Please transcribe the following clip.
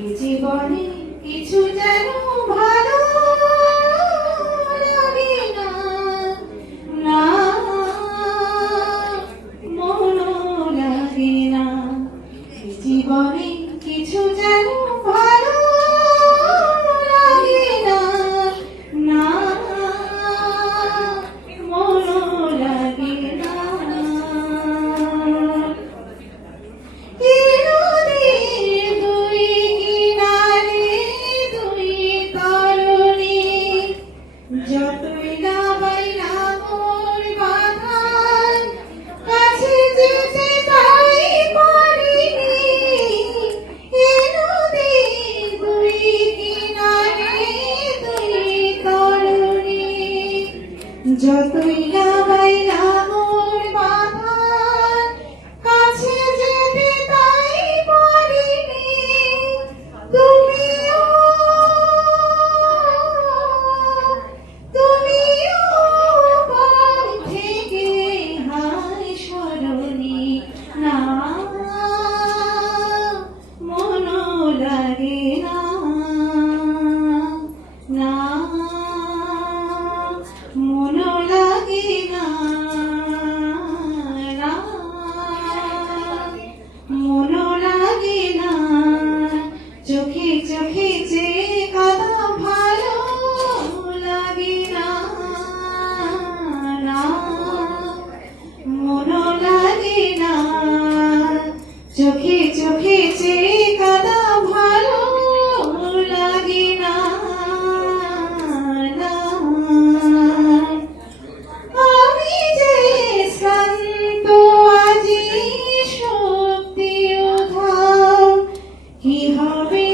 এই জীবনে কিছু যেন ভালো লাগে না, না মনও লাগে না। এই জীবনে কিছু যেন ভালো লাগে না, না মনও লাগে না। যতই না বাইনা মোর বাঁধন, কাছে যেতে তাই পারিনি। এ নদীর দুই কিনারে দুই তরুণী, যতই না বাইনা মোর বাঁধন, কাছে যেতে তাই পারিনি। তুমিও থেকে হায় স্মরণী, না মনও লাগে না, না মনও লাগে না, না মনও লাগে না। চোখে চোখে যে কাদা ভালো লাগে না, না মনও লাগে না। চোখে চোখে যে কাদা ভালো লাগে না, না আমি যে শান্ত আজি শক্তি উধাও, কি হবে